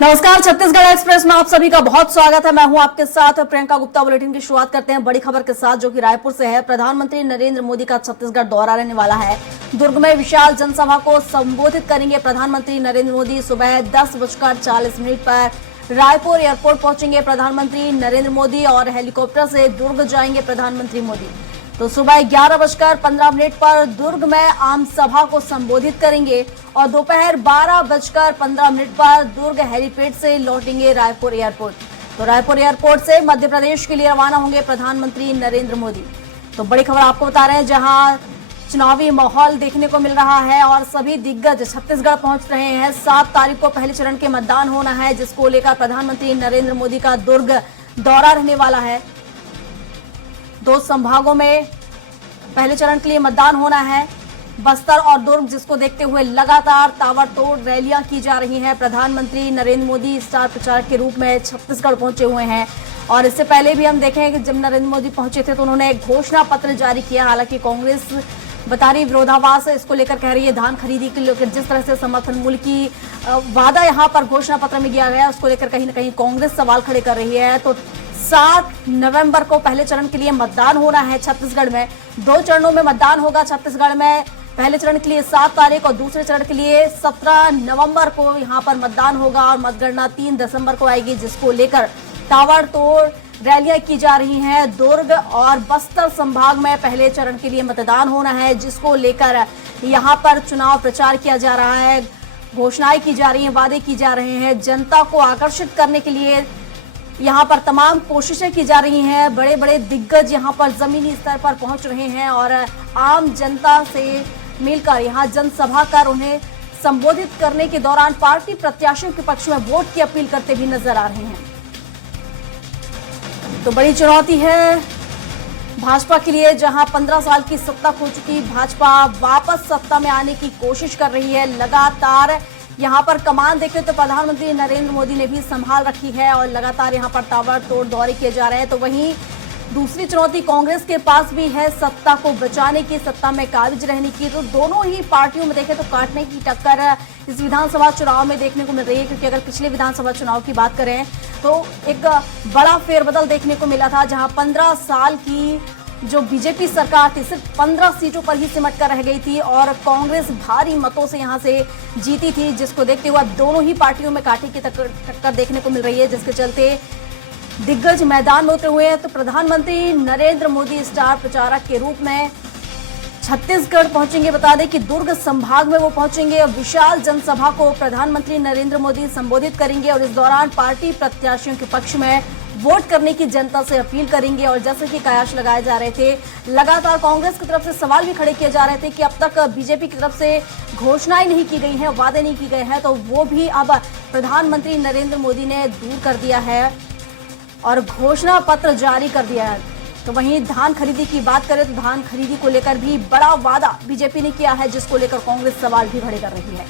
नमस्कार, छत्तीसगढ़ एक्सप्रेस में आप सभी का बहुत स्वागत है। मैं हूं आपके साथ प्रियंका गुप्ता। बुलेटिन की शुरुआत करते हैं बड़ी खबर के साथ, जो कि रायपुर से है। प्रधानमंत्री नरेंद्र मोदी का छत्तीसगढ़ दौरा रहने वाला है। दुर्ग में विशाल जनसभा को संबोधित करेंगे प्रधानमंत्री नरेंद्र मोदी। सुबह 10:40 पर रायपुर एयरपोर्ट पहुंचेंगे प्रधानमंत्री नरेंद्र मोदी और हेलीकॉप्टर से दुर्ग जाएंगे प्रधानमंत्री मोदी। तो सुबह 11:15 पर दुर्ग में आम सभा को संबोधित करेंगे और दोपहर 12:15 पर दुर्ग हेलीपैड से लौटेंगे रायपुर एयरपोर्ट। तो रायपुर एयरपोर्ट से मध्य प्रदेश के लिए रवाना होंगे प्रधानमंत्री नरेंद्र मोदी। तो बड़ी खबर आपको बता रहे हैं, जहां चुनावी माहौल देखने को मिल रहा है और सभी दिग्गज छत्तीसगढ़ पहुंच रहे हैं। 7 तारीख को पहले चरण के मतदान होना है, जिसको लेकर प्रधानमंत्री नरेंद्र मोदी का दुर्ग दौरा रहने वाला है। 2 संभागों में पहले चरण के लिए मतदान होना है, बस्तर और दुर्ग, जिसको देखते हुए लगातार ताबड़तोड़ रैलियां की जा रही हैं। प्रधानमंत्री नरेंद्र मोदी स्टार प्रचारक के रूप में छत्तीसगढ़ पहुंचे हुए हैं और इससे पहले भी हम देखें कि जब नरेंद्र मोदी पहुंचे थे तो उन्होंने एक घोषणा पत्र जारी किया। हालांकि कांग्रेस बता रही विरोधाभास इसको लेकर, कह रही है धान खरीदी के लेकर जिस तरह से समर्थन मूल्य की वादा यहाँ पर घोषणा पत्र में किया गया, उसको लेकर कहीं ना कहीं कांग्रेस सवाल खड़े कर रही है। तो 7 नवंबर को पहले चरण के लिए मतदान होना है छत्तीसगढ़ में। 2 चरणों में मतदान होगा छत्तीसगढ़ में। पहले चरण के लिए 7 तारीख और दूसरे चरण के लिए 17 नवंबर को यहाँ पर मतदान होगा और मतगणना 3 दिसंबर को आएगी, जिसको लेकर ताबड़तोड़ रैलियां की जा रही हैं। दुर्ग और बस्तर संभाग में पहले चरण के लिए मतदान होना है, जिसको लेकर यहाँ पर चुनाव प्रचार किया जा रहा है, घोषणाएं की जा रही हैं, वादे की जा रहे हैं। जनता को आकर्षित करने के लिए यहाँ पर तमाम कोशिशें की जा रही हैं। बड़े बड़े दिग्गज यहाँ पर जमीनी स्तर पर पहुंच रहे हैं और आम जनता से मिलकर यहाँ जनसभा कर उन्हें संबोधित करने के दौरान पार्टी प्रत्याशियों के पक्ष में वोट की अपील करते भी नजर आ रहे हैं। तो बड़ी चुनौती है भाजपा के लिए, जहां 15 साल की सत्ता खो चुकी भाजपा वापस सत्ता में आने की कोशिश कर रही है। लगातार यहाँ पर कमान देखें तो प्रधानमंत्री नरेंद्र मोदी ने भी संभाल रखी है और लगातार यहाँ पर ताबड़तोड़ दौरे किए जा रहे हैं। तो वहीं दूसरी चुनौती कांग्रेस के पास भी है, सत्ता को बचाने की, सत्ता में काबिज रहने की। तो दोनों ही पार्टियों में देखें तो काटने की टक्कर इस विधानसभा चुनाव में देखने को मिल रही है, क्योंकि अगर पिछले विधानसभा चुनाव की बात करें तो एक बड़ा फेरबदल देखने को मिला था, जहां 15 साल की जो बीजेपी सरकार थी सिर्फ 15 सीटों पर ही सिमट कर रह गई थी और कांग्रेस भारी मतों से यहां से जीती थी, जिसको देखते हुए दोनों ही पार्टियों में कांटे की टक्कर देखने को मिल रही है, जिसके चलते दिग्गज मैदान में उतरे हुए हैं। तो प्रधानमंत्री नरेंद्र मोदी स्टार प्रचारक के रूप में छत्तीसगढ़ पहुंचेंगे। बता दें कि दुर्ग संभाग में वो पहुंचेंगे और विशाल जनसभा को प्रधानमंत्री नरेंद्र मोदी संबोधित करेंगे और इस दौरान पार्टी प्रत्याशियों के पक्ष में वोट करने की जनता से अपील करेंगे। और जैसे कि कयास लगाए जा रहे थे, लगातार कांग्रेस की तरफ से सवाल भी खड़े किए जा रहे थे कि अब तक बीजेपी की तरफ से घोषणाएं नहीं की गई हैं, वादे नहीं किए गए हैं, तो वो भी अब प्रधानमंत्री नरेंद्र मोदी ने दूर कर दिया है और घोषणा पत्र जारी कर दिया है। तो वहीं धान खरीदी की बात करें तो धान खरीदी को लेकर भी बड़ा वादा बीजेपी ने किया है, जिसको लेकर कांग्रेस सवाल भी खड़े कर रही है।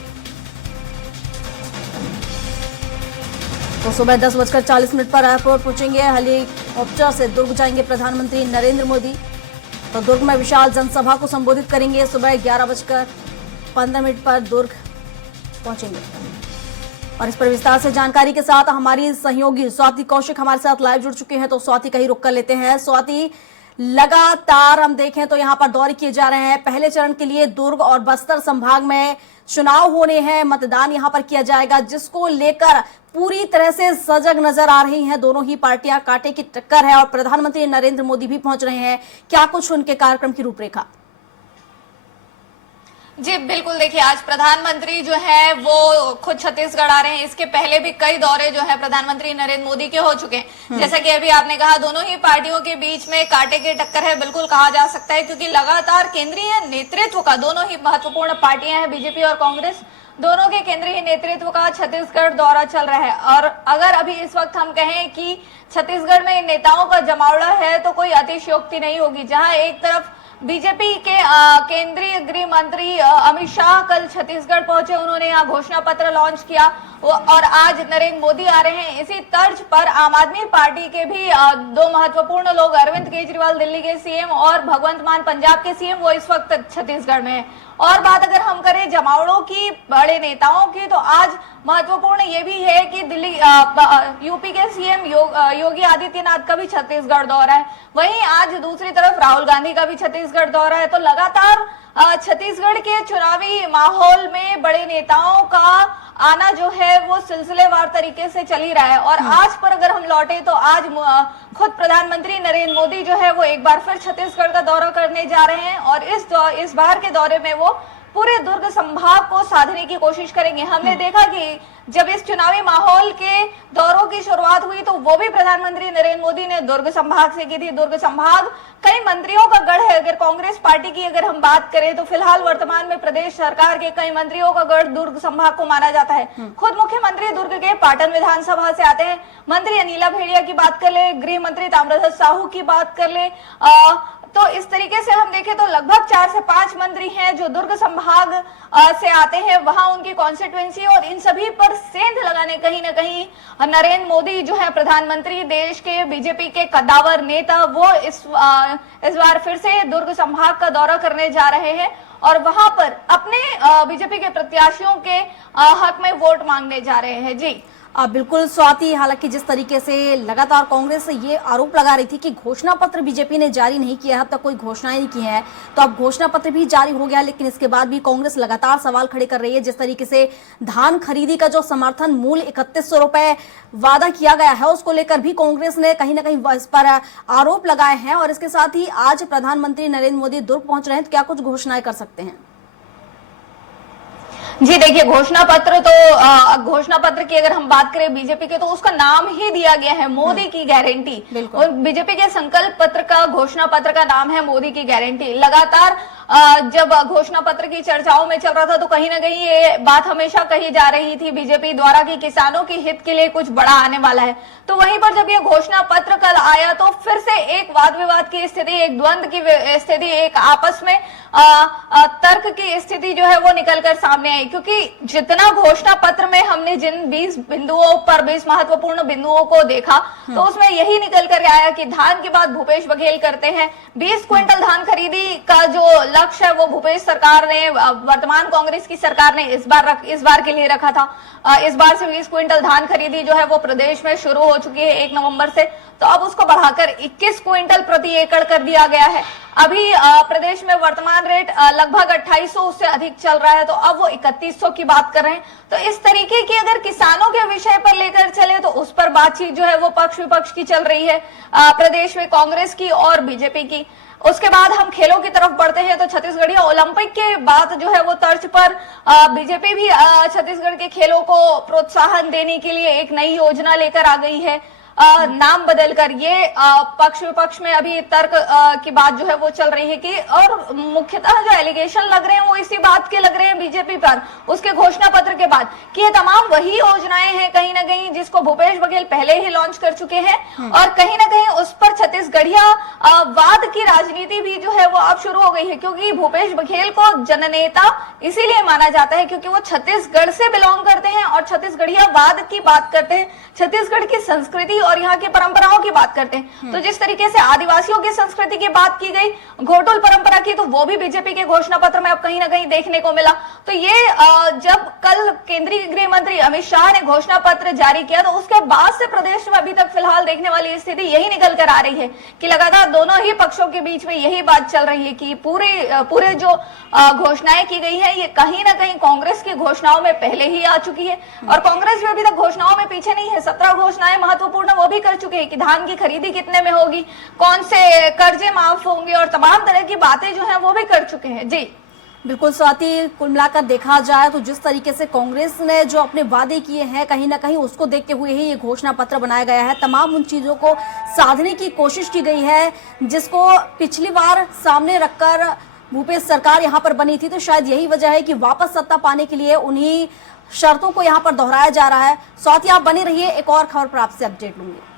तो सुबह 10:40 पर एयरपोर्ट पहुंचेंगे, हेलीकॉप्टर से दुर्ग जाएंगे प्रधानमंत्री नरेंद्र मोदी। तो दुर्ग में विशाल जनसभा को संबोधित करेंगे। सुबह 11:15 पर दुर्ग पहुंचेंगे और इस पर विस्तार से जानकारी के साथ हमारी सहयोगी स्वाति कौशिक हमारे साथ लाइव जुड़ चुके हैं। तो स्वाति का ही रुख कर लेते हैं। स्वाति, लगातार हम देखें तो यहाँ पर दौरे किए जा रहे हैं। पहले चरण के लिए दुर्ग और बस्तर संभाग में चुनाव होने हैं, मतदान यहाँ पर किया जाएगा, जिसको लेकर पूरी तरह से सजग नजर आ रही हैं दोनों ही पार्टियां। कांटे की टक्कर है और प्रधानमंत्री नरेंद्र मोदी भी पहुंच रहे हैं। क्या कुछ उनके कार्यक्रम की रूपरेखा? जी बिल्कुल, देखिए आज प्रधानमंत्री जो है वो खुद छत्तीसगढ़ आ रहे हैं। इसके पहले भी कई दौरे जो है प्रधानमंत्री नरेंद्र मोदी के हो चुके हैं। जैसा कि अभी आपने कहा, दोनों ही पार्टियों के बीच में कांटे की टक्कर है, बिल्कुल कहा जा सकता है, क्योंकि लगातार केंद्रीय नेतृत्व का, दोनों ही महत्वपूर्ण पार्टियां हैं, बीजेपी और कांग्रेस, दोनों के केंद्रीय नेतृत्व का छत्तीसगढ़ दौरा चल रहा है। और अगर अभी इस वक्त हम कहें कि छत्तीसगढ़ में नेताओं का जमावड़ा है तो कोई अतिशयोक्ति नहीं होगी। जहां एक तरफ बीजेपी के केंद्रीय गृह मंत्री अमित शाह कल छत्तीसगढ़ पहुंचे, उन्होंने यहाँ घोषणा पत्र लॉन्च किया और आज नरेंद्र मोदी आ रहे हैं। इसी तर्ज पर आम आदमी पार्टी के भी 2 महत्वपूर्ण लोग, अरविंद केजरीवाल दिल्ली के सीएम और भगवंत मान पंजाब के सीएम, वो इस वक्त छत्तीसगढ़ में हैं। और बात अगर हम करें जमावड़ों की, बड़े नेताओं की, तो आज महत्वपूर्ण ये भी है कि दिल्ली यूपी के सीएम योगी आदित्यनाथ का भी छत्तीसगढ़ दौरा है। वहीं आज दूसरी तरफ राहुल गांधी का भी छत्तीसगढ़ दौरा है। तो लगातार छत्तीसगढ़ के चुनावी माहौल में बड़े नेताओं का आना जो है वो सिलसिलेवार तरीके से चल ही रहा है। और आज पर अगर हम लौटे तो आज खुद प्रधानमंत्री नरेंद्र मोदी जो है वो एक बार फिर छत्तीसगढ़ का दौरा करने जा रहे हैं और इस बार के दौरे में वो पूरे दुर्ग संभाग को साधने की कोशिश करेंगे। हमने देखा कि जब इस चुनावी माहौल के दौरों की शुरुआत हुई तो वो भी प्रधानमंत्री नरेंद्र मोदी ने दुर्ग संभाग से की थी। दुर्ग संभाग कई मंत्रियों का गढ़ है। अगर कांग्रेस पार्टी की अगर हम बात करें तो फिलहाल वर्तमान में प्रदेश सरकार के कई मंत्रियों का गढ़ दुर्ग संभाग को माना जाता है। खुद मुख्यमंत्री दुर्ग के पाटन विधानसभा से आते हैं। मंत्री अनिला भेड़िया की बात कर ले, गृह मंत्री ताम्रध्वज साहू की बात कर ले, तो इस तरीके से हम देखें तो लगभग 4 से 5 मंत्री हैं जो दुर्ग संभाग से आते हैं, वहां उनकी कॉन्स्टिट्यूएंसी, और इन सभी पर सेंध लगाने कहीं ना कहीं नरेंद्र मोदी जो है प्रधानमंत्री, देश के बीजेपी के कद्दावर नेता, वो इस बार फिर से दुर्ग संभाग का दौरा करने जा रहे हैं और वहां पर अपने बीजेपी के प्रत्याशियों के हक में वोट मांगने जा रहे हैं। जी बिल्कुल स्वाति, हालांकि जिस तरीके से लगातार कांग्रेस ये आरोप लगा रही थी कि घोषणा पत्र बीजेपी ने जारी नहीं किया है, अब तक कोई घोषणाएं नहीं की है, तो अब घोषणा पत्र भी जारी हो गया, लेकिन इसके बाद भी कांग्रेस लगातार सवाल खड़े कर रही है। जिस तरीके से धान खरीदी का जो समर्थन मूल्य 3100 रुपए वादा किया गया है, उसको लेकर भी कांग्रेस ने कहीं ना कहीं इस पर आरोप लगाए हैं। और इसके साथ ही आज प्रधानमंत्री नरेंद्र मोदी दुर्ग पहुंच रहे हैं, तो क्या कुछ घोषणाएं कर सकते हैं? जी देखिए, घोषणा पत्र की अगर हम बात करें बीजेपी के, तो उसका नाम ही दिया गया है मोदी की गारंटी। और बीजेपी के संकल्प पत्र का, घोषणा पत्र का नाम है मोदी की गारंटी। लगातार जब घोषणा पत्र की चर्चाओं में चल रहा था तो कहीं ना कहीं ये बात हमेशा कही जा रही थी बीजेपी द्वारा कि किसानों के हित के लिए कुछ बड़ा आने वाला है। तो वहीं पर जब ये घोषणा पत्र कल आया तो फिर से एक वाद विवाद की स्थिति, एक द्वंद्व की स्थिति, एक आपस में तर्क की स्थिति जो है वो निकल कर सामने आई। क्योंकि जितना घोषणा पत्र में हमने जिन 20 बिंदुओं पर 20 महत्वपूर्ण बिंदुओं को देखा तो उसमें यही निकल कर आया कि धान की बात भूपेश बघेल करते हैं। 20 क्विंटल धान खरीदी का जो लक्ष्य है वो भूपेश सरकार ने, वर्तमान कांग्रेस की सरकार ने इस बार के लिए रखा था। इस बार से 20 क्विंटल धान खरीदी जो है वो प्रदेश में शुरू हो चुकी है 1 नवंबर से, तो अब उसको बढ़ाकर 21 क्विंटल प्रति एकड़ कर दिया गया है। अभी प्रदेश में वर्तमान रेट लगभग 2800 से अधिक चल रहा है, तो अब वो 3100 की बात कर रहे हैं। तो इस तरीके की अगर किसानों के विषय पर लेकर चले तो उस पर बातचीत जो है वो पक्ष विपक्ष की चल रही है प्रदेश में, कांग्रेस की और बीजेपी की। उसके बाद हम खेलों की तरफ बढ़ते हैं तो छत्तीसगढ़िया ओलंपिक के बाद जो है वो तर्ज पर बीजेपी भी छत्तीसगढ़ के खेलों को प्रोत्साहन देने के लिए एक नई योजना लेकर आ गई है। नाम बदलकर ये पक्ष विपक्ष में अभी तर्क की बात जो है वो चल रही है कि, और मुख्यतः जो एलिगेशन लग रहे हैं वो इसी बात के लग रहे हैं बीजेपी पर उसके घोषणा पत्र के बाद कि ये तमाम वही योजनाएं हैं कहीं ना कहीं जिसको भूपेश बघेल पहले ही लॉन्च कर चुके हैं और कहीं ना कहीं उस पर छत्तीसगढ़िया वाद की राजनीति भी जो है वो अब शुरू हो गई है। क्योंकि भूपेश बघेल को जननेता इसीलिए माना जाता है क्योंकि वो छत्तीसगढ़ से बिलोंग करते हैं और छत्तीसगढ़िया वाद की बात करते हैं, छत्तीसगढ़ की संस्कृति और यहाँ की परंपराओं की बात करते हैं। तो जिस तरीके से आदिवासियों की संस्कृति की बात की गई, घोटुल परंपरा की, तो वो भी बीजेपी के घोषणा पत्र में अब कहीं ना कहीं देखने को मिला। तो ये जब कल केंद्रीय गृह मंत्री अमित शाह ने घोषणा पत्र जारी किया तो उसके बाद से प्रदेश में अभी तक फिलहाल देखने वाली स्थिति यही निकल कर आ रही है कि लगातार दोनों ही पक्षों के बीच में यही बात चल रही है कि पूरे जो घोषणाएं की गई है ये कहीं ना कहीं कांग्रेस की घोषणाओं में पहले ही आ चुकी है और कांग्रेस भी अभी तक घोषणाओं में पीछे नहीं है। 17 घोषणाएं महत्वपूर्ण वो भी कर चुके हैं कि धान की खरीदी कितने में होगी, कौन से कर्जे माफ होंगे और तमाम तरह की बातें जो है वो भी कर चुके हैं। जी बिल्कुल स्वाति, कुल मिलाकर देखा जाए तो जिस तरीके से कांग्रेस ने जो अपने वादे किए हैं कहीं ना कहीं उसको देखते हुए ही ये घोषणा पत्र बनाया गया है। तमाम उन चीजों को साधने की कोशिश की गई है जिसको पिछली बार सामने रखकर भूपेश सरकार यहाँ पर बनी थी। तो शायद यही वजह है कि वापस सत्ता पाने के लिए उन्हीं शर्तों को यहाँ पर दोहराया जा रहा है। स्वाति, आप बने रहिए, एक और खबर पर आपसे अपडेट लूंगी।